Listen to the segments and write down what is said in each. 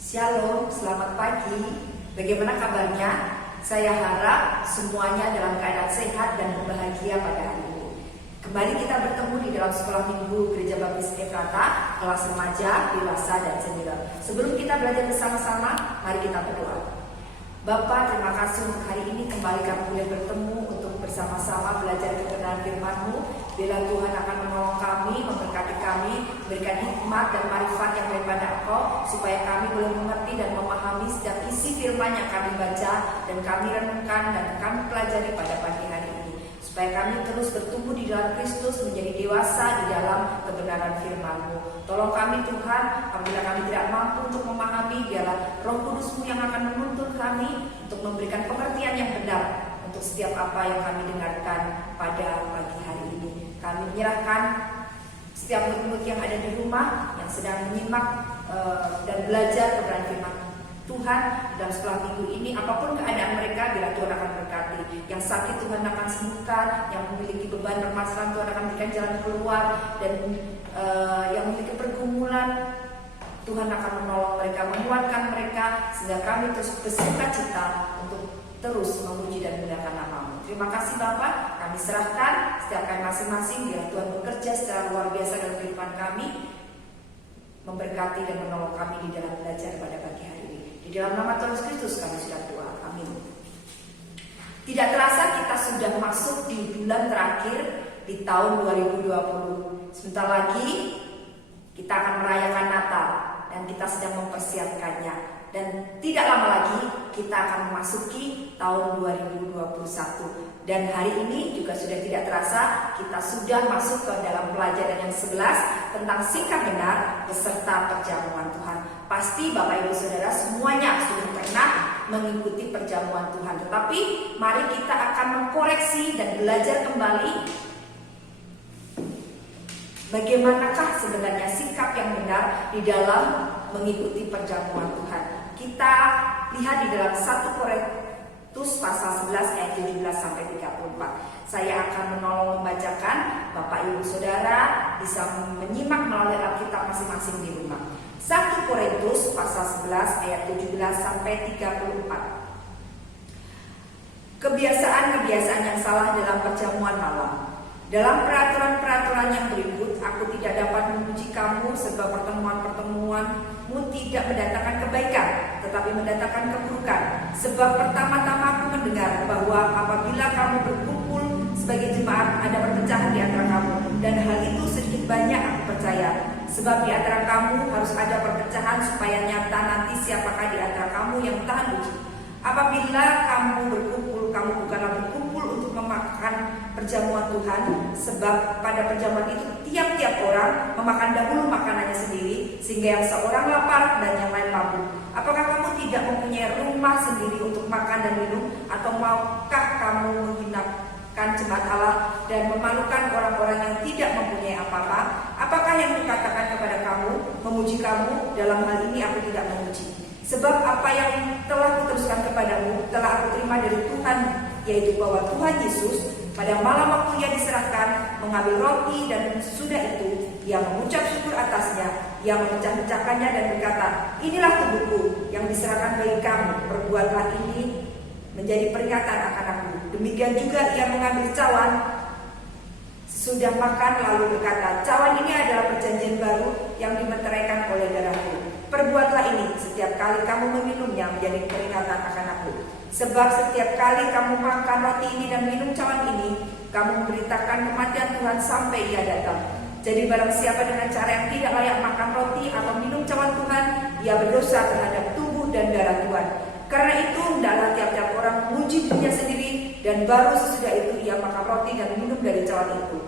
Shalom, selamat pagi. Bagaimana kabarnya? Saya harap semuanya dalam keadaan sehat dan berbahagia pada hari ini. Kembali kita bertemu di dalam sekolah minggu Gereja Baptis Efrata, kelas remaja, dewasa, dan senior. Sebelum kita belajar bersama-sama, mari kita berdoa. Bapa, terima kasih untuk hari ini kembali kami boleh bertemu untuk bersama-sama belajar kebenaran firman-Mu. Bila Tuhan akan menolong kami, memberkati kami, berikan hikmat dan marifat yang daripada Engkau, supaya kami boleh mengerti dan memahami setiap isi firman yang kami baca dan kami renungkan dan kami pelajari pada pagi hari ini. Supaya kami terus bertumbuh di dalam Kristus, menjadi dewasa di dalam kebenaran firman-Mu. Tolong kami Tuhan, apabila kami tidak mampu untuk memahami, biarlah Roh Kudus-Mu yang akan menuntun kami untuk memberikan pengertian yang benar untuk setiap apa yang kami dengarkan pada pagi hari ini. Kami menyerahkan setiap murid-murid yang ada di rumah, yang sedang menyimak dan belajar kebenaran firman Tuhan dalam sekolah minggu ini. Apapun keadaan mereka, bila Tuhan akan berkati. Yang sakit Tuhan akan sembuhkan, yang memiliki beban permasalahan Tuhan akan berikan jalan keluar, dan yang memiliki pergumulan Tuhan akan menolong mereka, menguatkan mereka, sehingga kami terus bersukacita untuk terus memuji dan memuliakan nama-Mu. Terima kasih Bapa, kami serahkan setiap kami masing-masing, biar Tuhan bekerja secara luar biasa dalam kehidupan kami, memberkati dan menolong kami di dalam belajar pada pagi hari ini. Di dalam nama Tuhan Yesus Kristus kami sudah doa, amin. Tidak terasa kita sudah masuk di bulan terakhir di tahun 2020. Sebentar lagi kita akan merayakan Natal dan kita sedang mempersiapkannya. Dan tidak lama lagi kita akan memasuki tahun 2021. Dan hari ini juga sudah tidak terasa kita sudah masuk ke dalam pelajaran yang 11 tentang sikap benar beserta perjamuan Tuhan. Pasti Bapak Ibu Saudara semuanya sudah pernah mengikuti perjamuan Tuhan. Tetapi mari kita akan mengkoreksi dan belajar kembali bagaimanakah sebenarnya sikap yang benar di dalam mengikuti perjamuan Tuhan. Kita lihat di dalam 1 Korintus pasal 11 ayat 17 sampai 34. Saya akan menolong membacakan, Bapak Ibu Saudara bisa menyimak melalui Alkitab masing-masing di rumah. 1 Korintus pasal 11 ayat 17 sampai 34. Kebiasaan-kebiasaan yang salah dalam perjamuan malam. Dalam peraturan-peraturan yang berikut, aku tidak dapat memuji kamu sebab pertemuan-pertemuanmu tidak mendatangkan kebaikan, tetapi mendatangkan keburukan. Sebab pertama-tama aku mendengar bahwa apabila kamu berkumpul sebagai jemaat, ada perpecahan di antara kamu, dan hal itu sedikit banyak aku percaya. Sebab di antara kamu harus ada perpecahan supaya nyata nanti siapakah di antara kamu yang tahan uji. Apabila kamu berkumpul, kamu bukanlah berkumpul untuk memakan perjamuan Tuhan, sebab pada perjamuan itu tiap-tiap orang memakan dahulu makanannya sendiri, sehingga yang seorang lapar dan yang lain mabuk. Apakah kamu tidak mempunyai rumah sendiri untuk makan dan minum, atau maukah kamu menghinakan jemaat Allah dan memalukan orang-orang yang tidak mempunyai apa-apa? Apakah yang kukatakan kepada kamu, memuji kamu? Dalam hal ini aku tidak memuji. Sebab apa yang telah kuteruskan kepadamu telah aku terima dari Tuhan, yaitu bahwa Tuhan Yesus pada malam waktu Ia diserahkan mengambil roti, dan sudah itu Ia mengucap syukur atasnya, Ia memecah-mecahkannya dan berkata, inilah tubuhku yang diserahkan bagi kamu, perbuatlah ini menjadi peringatan akan aku. Demikian juga Ia mengambil cawan sudah makan lalu berkata, cawan ini adalah perjanjian baru yang dimeteraikan oleh darahku. Perbuatlah ini setiap kali kamu meminumnya menjadi peringatan akan aku. Sebab setiap kali kamu makan roti ini dan minum cawan ini, kamu memberitakan kematian Tuhan sampai Ia datang. Jadi barang siapa dengan cara yang tidak layak makan roti atau minum cawan Tuhan, ia berdosa terhadap tubuh dan darah Tuhan. Karena itu hendaklah tiap-tiap orang memuji dirinya sendiri, dan baru sesudah itu ia makan roti dan minum dari cawan itu.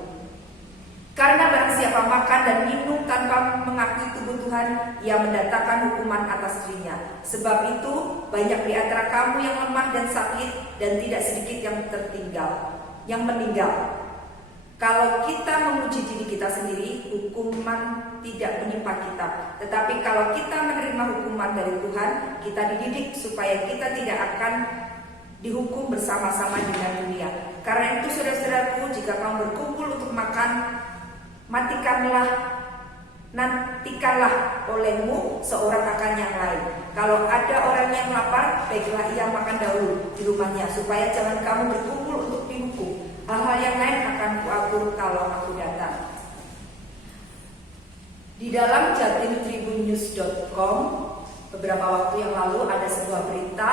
Karena barang siapa makan dan minum tanpa mengakui tubuh Tuhan, ia mendatangkan hukuman atas dirinya. Sebab itu banyak di antara kamu yang lemah dan sakit, dan tidak sedikit yang meninggal. Kalau kita memuji diri kita sendiri, hukuman tidak menimpa kita. Tetapi kalau kita menerima hukuman dari Tuhan, kita dididik supaya kita tidak akan dihukum bersama-sama dengan dunia. Karena itu saudara-saudaraku, jika kamu berkumpul untuk makan, matikanlah nantikanlah olehmu seorang akan yang lain. Kalau ada orang yang lapar, baiklah ia makan dahulu di rumahnya, supaya jangan kamu berkumpul untuk dihukum. Hal-hal yang lain akan kuatur kalau aku datang. Di dalam jatimtribunnews.com beberapa waktu yang lalu ada sebuah berita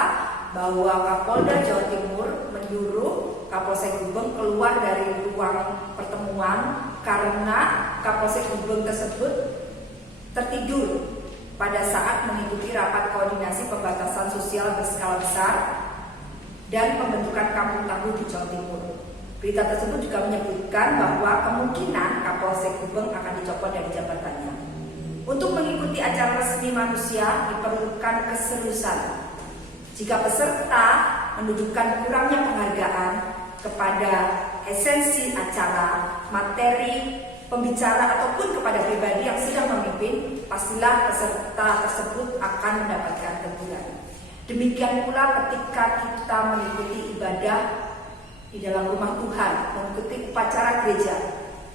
bahwa Kapolda Jawa Timur menyuruh Kapolsek Gubeng keluar dari ruang pertemuan karena Kapolsek Gubeng tersebut tertidur pada saat mengikuti rapat koordinasi pembatasan sosial berskala besar dan pembentukan kampung tangguh di Jawa Timur. Berita tersebut juga menyebutkan bahwa kemungkinan Kapolsek Gubeng akan dicopot dari jabatannya. Untuk mengikuti acara resmi manusia diperlukan keseriusan. Jika peserta menunjukkan kurangnya penghargaan kepada esensi acara, materi, pembicara ataupun kepada pribadi yang sedang memimpin, pastilah peserta tersebut akan mendapatkan teguran. Demikian pula ketika kita mengikuti ibadah di dalam rumah Tuhan, mengikuti upacara gereja,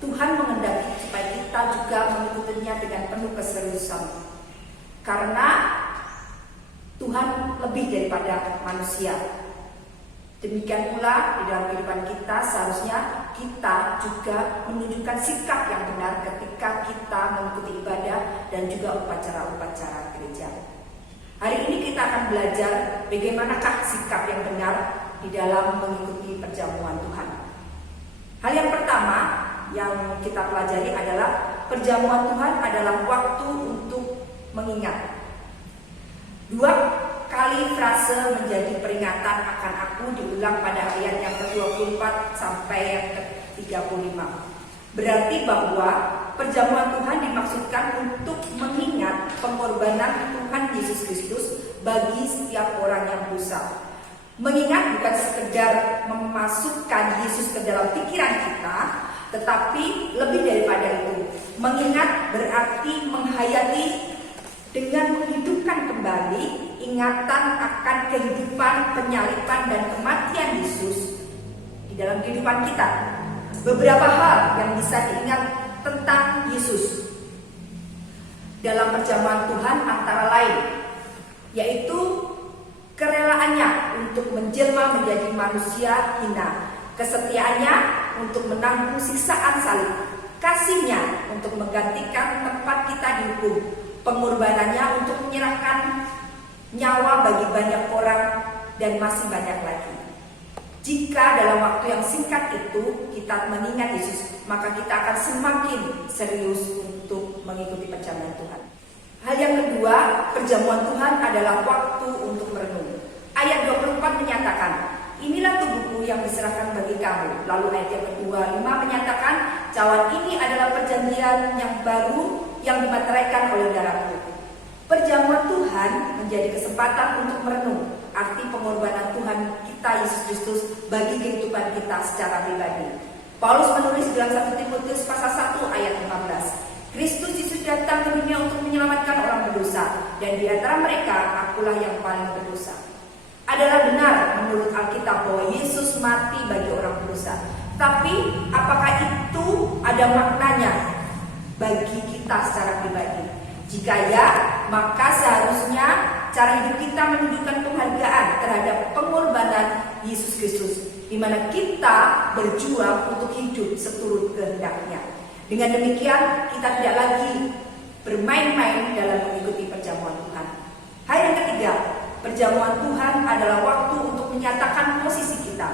Tuhan menghendaki supaya kita juga mengikutinya dengan penuh keseriusan. Karena Tuhan lebih daripada manusia. Demikian pula di dalam kehidupan kita seharusnya kita juga menunjukkan sikap yang benar ketika kita mengikuti ibadah dan juga upacara-upacara gereja. Hari ini kita akan belajar bagaimanakah sikap yang benar di dalam mengikuti perjamuan Tuhan. Hal yang pertama yang kita pelajari adalah perjamuan Tuhan adalah waktu untuk mengingat. 2 kali frase menjadi peringatan akan aku diulang pada ayat yang ke-24 sampai yang ke-35. Berarti bahwa perjamuan Tuhan dimaksudkan untuk mengingat pengorbanan Tuhan Yesus Kristus bagi setiap orang yang berusaha. Mengingat bukan sekedar memasukkan Yesus ke dalam pikiran kita, tetapi lebih daripada itu. Mengingat berarti menghayati dengan menghidupkan kembali ingatan akan kehidupan, penyaliban dan kematian Yesus di dalam kehidupan kita. Beberapa hal yang bisa diingat tentang Yesus dalam perjamuan Tuhan antara lain yaitu kerelaannya untuk menjelma menjadi manusia hina, kesetiaannya untuk menanggung siksaan salib, kasihnya untuk menggantikan tempat kita dihukum, pengorbanannya untuk menyerahkan nyawa bagi banyak orang dan masih banyak lagi. Jika dalam waktu yang singkat itu kita mengingat Yesus, maka kita akan semakin serius untuk mengikuti perjamuan Tuhan. Hal yang kedua, perjamuan Tuhan adalah waktu untuk merenung. Ayat 24 menyatakan, inilah tubuhku yang diserahkan bagi kamu. Lalu ayat yang ke-25 menyatakan, cawan ini adalah perjanjian yang baru yang dimateraikan oleh darahku. Perjamuan Tuhan menjadi kesempatan untuk merenung arti pengorbanan Tuhan kita Yesus Kristus bagi kehidupan kita secara pribadi. Paulus menulis dalam 1 Timotius pasal 1 ayat 15. Kristus Yesus datang ke dunia untuk menyelamatkan orang berdosa, dan di antara mereka akulah yang paling berdosa. Adalah benar menurut Alkitab bahwa Yesus mati bagi orang berdosa. Tapi apakah itu ada maknanya bagi kita secara pribadi? Jika ya, maka seharusnya cara hidup kita menunjukkan penghargaan terhadap pengorbanan Yesus Kristus, di mana kita berjuang untuk hidup seturut kehendaknya. Dengan demikian, kita tidak lagi bermain-main dalam mengikuti perjamuan Tuhan. Hal yang ketiga, perjamuan Tuhan adalah waktu untuk menyatakan posisi kita.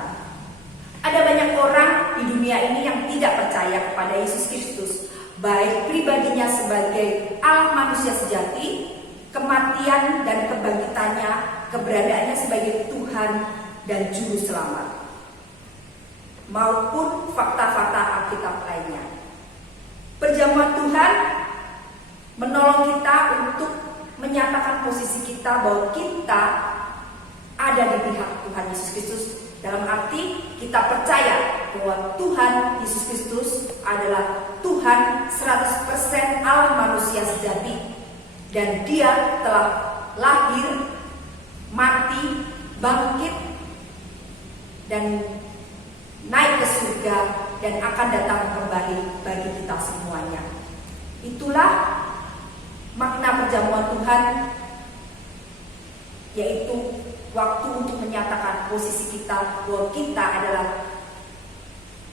Ada banyak orang di dunia ini yang tidak percaya kepada Yesus Kristus, baik pribadinya sebagai Allah manusia sejati, kematian dan kebangkitannya, keberadaannya sebagai Tuhan dan Juru Selamat, maupun fakta-fakta Alkitab lainnya. Perjamuan Tuhan menolong kita untuk menyatakan posisi kita bahwa kita ada di pihak Tuhan Yesus Kristus. Dalam arti kita percaya bahwa Tuhan Yesus Kristus adalah Tuhan 100% Allah manusia sejati, dan Dia telah lahir, mati, bangkit dan naik ke surga dan akan datang kembali bagi kita semuanya. Itulah Makna perjamuan Tuhan yaitu waktu untuk menyatakan posisi kita bahwa kita adalah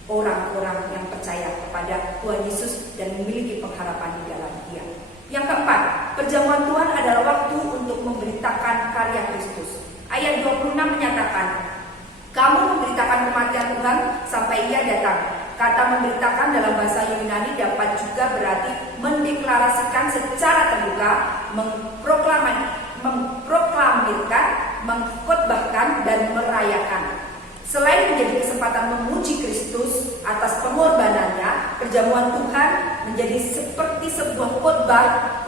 orang-orang yang percaya kepada Tuhan Yesus dan memiliki pengharapan di dalam Dia. Yang keempat, perjamuan Tuhan adalah waktu untuk memberitakan karya Kristus. Ayat 26 menyatakan, kamu memberitakan kematian Tuhan sampai Ia datang. Kata memberitakan dalam bahasa Yunani dapat juga berarti mendeklarasikan secara terbuka, memproklamirkan, mengkhotbahkan, dan merayakan. Selain menjadi kesempatan memuji Kristus atas pengorbanannya, perjamuan Tuhan menjadi seperti sebuah khotbah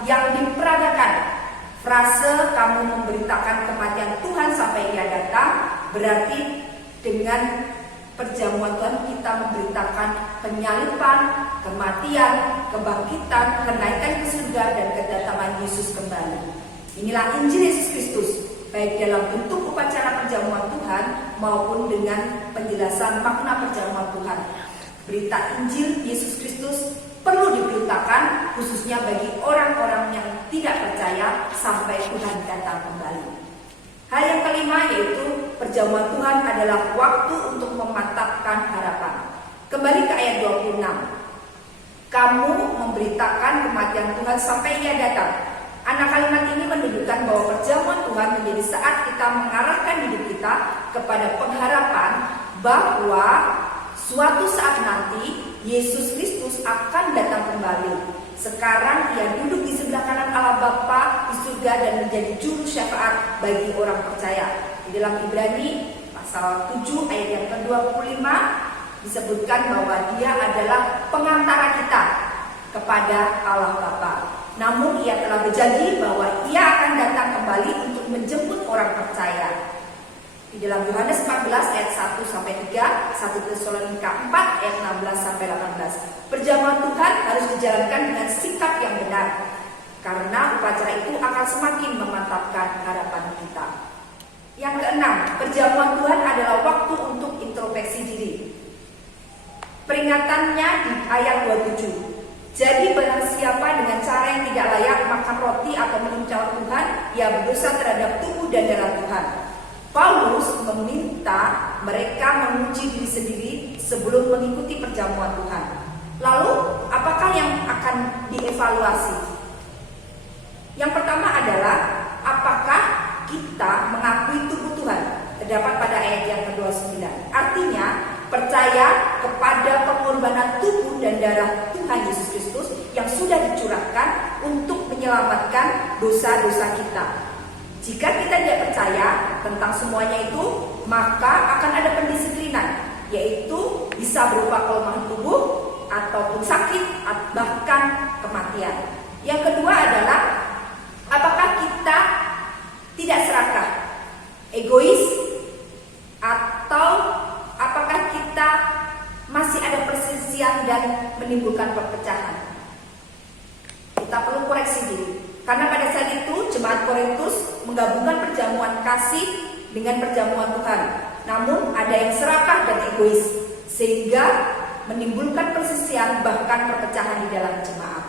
yang diperadakan. Frase kamu memberitakan kematian Tuhan sampai Ia datang berarti dengan perjamuan Tuhan kita memberitakan penyaliban, kematian, kebangkitan, kenaikan ke surga, dan kedatangan Yesus kembali. Inilah Injil Yesus Kristus, baik dalam bentuk upacara perjamuan Tuhan maupun dengan penjelasan makna perjamuan Tuhan. Berita Injil Yesus Kristus perlu diberitakan khususnya bagi orang-orang yang tidak percaya sampai Tuhan datang kembali. Hal yang kelima yaitu perjamuan Tuhan adalah waktu untuk memantapkan harapan. Kembali ke ayat 26. Kamu memberitakan kematian Tuhan sampai Ia datang. Anak kalimat ini menunjukkan bahwa perjamuan Tuhan menjadi saat kita mengarahkan hidup kita kepada pengharapan bahwa suatu saat nanti Yesus Kristus akan datang kembali. Sekarang Ia duduk di sebelah kanan Allah Bapa di surga dan menjadi juru syafaat bagi orang percaya. Di dalam Ibrani pasal 7 ayat yang ke-25 disebutkan bahwa Dia adalah pengantara kita kepada Allah Bapa. Namun Ia telah berjanji bahwa Ia akan datang kembali untuk menjemput orang percaya. Di dalam Yohanes 14 ayat 1 sampai 3, 1 Tesalonika 4 ayat 16 sampai 18. Perjamuan Tuhan harus dijalankan dengan sikap yang benar, karena upacara itu akan semakin memantapkan harapan kita. Yang keenam, perjamuan Tuhan adalah waktu untuk introspeksi diri. Peringatannya di ayat 27. Jadi barang siapa dengan cara yang tidak layak makan roti atau minum cawan Tuhan, ia berdosa terhadap tubuh dan darah Tuhan. Paulus meminta mereka menguji diri sendiri sebelum mengikuti perjamuan Tuhan. Lalu, apakah yang akan dievaluasi? Yang pertama adalah, apakah kita mengakui tubuh Tuhan? Terdapat pada ayat yang ke-29. Artinya, percaya kepada pengorbanan tubuh dan darah Tuhan Yesus Kristus yang sudah dicurahkan untuk menyelamatkan dosa-dosa kita. Jika kita tidak percaya tentang semuanya itu, maka akan ada pendisiplinan, yaitu bisa berupa kelemahan tubuh ataupun sakit, bahkan kematian. Yang kedua adalah, apakah kita tidak serakah, egois, atau apakah kita masih ada perselisihan dan menimbulkan perpecahan? Kita perlu koreksi diri. Karena pada saat itu jemaat Korintus menggabungkan perjamuan kasih dengan perjamuan Tuhan. Namun ada yang serakah dan egois, sehingga menimbulkan perselisihan bahkan perpecahan di dalam jemaat.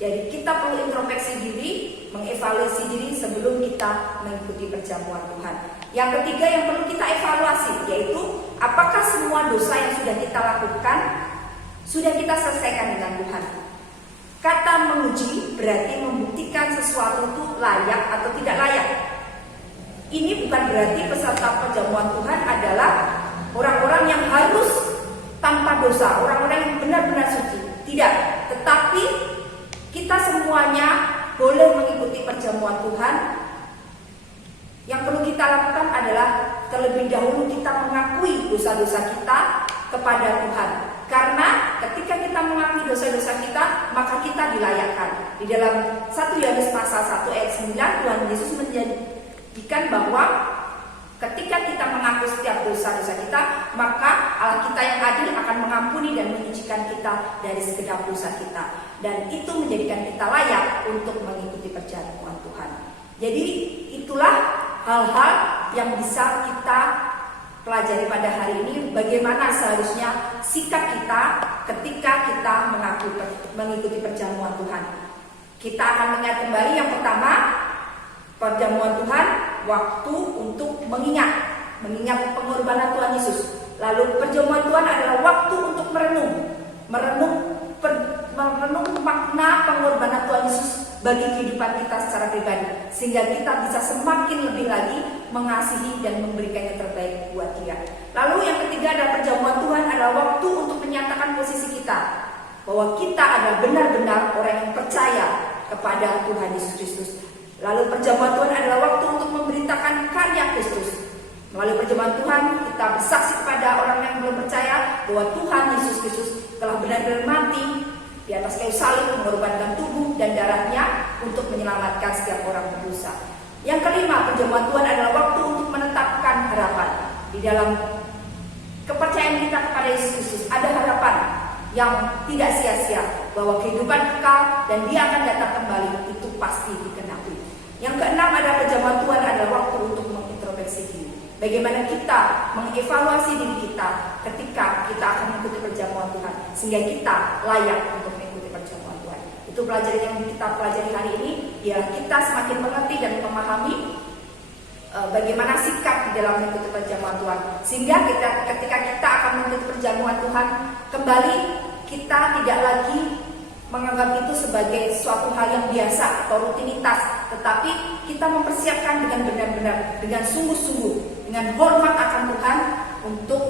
Jadi kita perlu introspeksi diri, mengevaluasi diri sebelum kita mengikuti perjamuan Tuhan. Yang ketiga yang perlu kita evaluasi, yaitu apakah semua dosa yang sudah kita lakukan sudah kita selesaikan dengan Tuhan. Kata menguji berarti membuktikan sesuatu itu layak atau tidak layak. Ini bukan berarti peserta perjamuan Tuhan adalah orang-orang yang harus tanpa dosa, orang-orang yang benar-benar suci. Tidak, tetapi kita semuanya boleh mengikuti perjamuan Tuhan. Yang perlu kita lakukan adalah terlebih dahulu kita mengakui dosa-dosa kita kepada Tuhan. Karena ketika kita mengakui dosa-dosa kita, maka kita dilayakkan. Di dalam 1 Yohanes pasal 1 ayat 9, Tuhan Yesus menjadikan bahwa ketika kita mengaku setiap dosa-dosa kita, maka Allah kita yang adil akan mengampuni dan menyucikan kita dari segenap dosa kita. Dan itu menjadikan kita layak untuk mengikuti perjamuan Tuhan. Jadi itulah hal-hal yang bisa kita pelajari pada hari ini, bagaimana seharusnya sikap kita ketika kita mengikuti perjamuan Tuhan. Kita akan mengingat kembali yang pertama, perjamuan Tuhan, waktu untuk mengingat pengorbanan Tuhan Yesus. Lalu perjamuan Tuhan adalah waktu untuk merenung makna pengorbanan Tuhan Yesus bagi kehidupan kita secara pribadi, sehingga kita bisa semakin lebih lagi mengasihi dan memberikan yang terbaik buat Dia. Lalu yang ketiga adalah perjamuan Tuhan adalah waktu untuk menyatakan posisi kita, bahwa kita adalah benar-benar orang yang percaya kepada Tuhan Yesus Kristus. Lalu perjamuan Tuhan adalah waktu untuk memberitakan karya Kristus. Melalui perjamuan Tuhan, kita bersaksi kepada orang yang belum percaya bahwa Tuhan Yesus Kristus telah benar-benar mati di atas kayu salib, mengorbankan tubuh dan darahnya untuk menyelamatkan setiap orang berdosa. Yang kelima, perjamuan Tuhan adalah waktu untuk menetapkan harapan. Di dalam kepercayaan kita kepada Yesus Kristus ada harapan yang tidak sia-sia, bahwa kehidupan kekal dan Dia akan datang kembali, itu pasti dikenapi. Yang keenam adalah perjamuan Tuhan adalah waktu untuk mengintrospeksi diri. Bagaimana kita mengevaluasi diri kita ketika kita akan mengikuti perjamuan Tuhan, sehingga kita layak untuk mengikuti perjamuan Tuhan. Itu pelajaran yang kita pelajari hari ini, ya kita semakin mengerti dan memahami bagaimana sikap di dalam mengikuti perjamuan Tuhan, sehingga ketika kita akan mengikuti perjamuan Tuhan kembali, kita tidak lagi menganggap itu sebagai suatu hal yang biasa atau rutinitas, tetapi kita mempersiapkan dengan benar-benar, dengan sungguh-sungguh, dengan hormat akan Tuhan untuk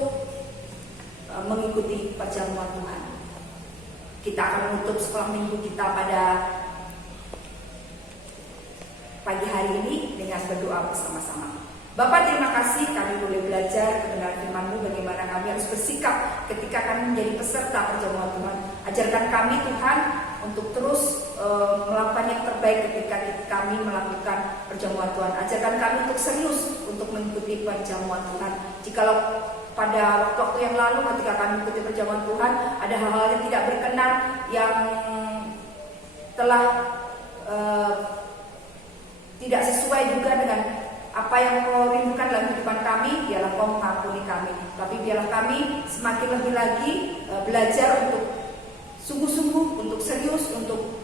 mengikuti perjamuan Tuhan. Kita akan menutup sekolah minggu kita pada pagi hari ini dengan berdoa bersama-sama. Bapa, terima kasih kami boleh belajar kebenaran firman-Mu, bagaimana kami harus bersikap ketika kami menjadi peserta perjamuan Tuhan. Ajarkan kami Tuhan untuk terus melakukan yang terbaik ketika kami melakukan perjamuan Tuhan. Ajarkan kami untuk serius untuk mengikuti perjamuan Tuhan. Jikalau pada waktu-waktu yang lalu ketika kami mengikuti perjamuan Tuhan ada hal-hal yang tidak berkenan, yang telah tidak sesuai juga dengan apa yang Kau rindukan dalam kehidupan kami, biarlah Kau mengampuni kami. Tapi biarlah kami semakin lebih lagi belajar untuk sungguh-sungguh, untuk serius, untuk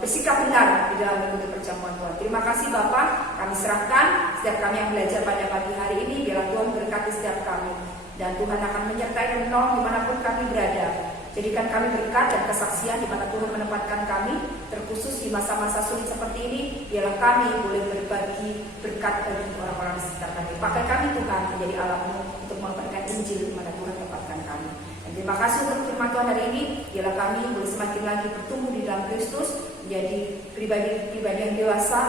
bersikap benar di dalam mengikuti perjamuan Tuhan. Terima kasih Bapak, kami serahkan setiap kami yang belajar pada pagi hari ini. Biarlah Tuhan berkati setiap kami, dan Tuhan akan menyertai dan menolong dimanapun kami berada. Jadikan kami berkat dan kesaksian di mana Tuhan menempatkan kami, terkhusus di masa-masa sulit seperti ini. Biarlah kami boleh berbagi berkat bagi orang-orang di sekitar kami. Pakai kami Tuhan menjadi alat-Mu untuk mengabarkan Injil di mana Tuhan tempatkan kami. Dan terima kasih untuk firman Tuhan hari ini. Biarlah kami boleh semakin lagi bertumbuh di dalam Kristus, menjadi pribadi yang dewasa,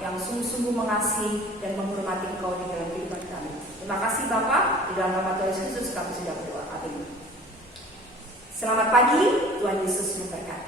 yang sungguh-sungguh mengasihi dan menghormati Engkau di dalam kehidupan kami. Terima kasih Bapa, di dalam nama Tuhan Yesus kami sudah berdoa. Amin. Selamat pagi, Tuhan Yesus memberkati.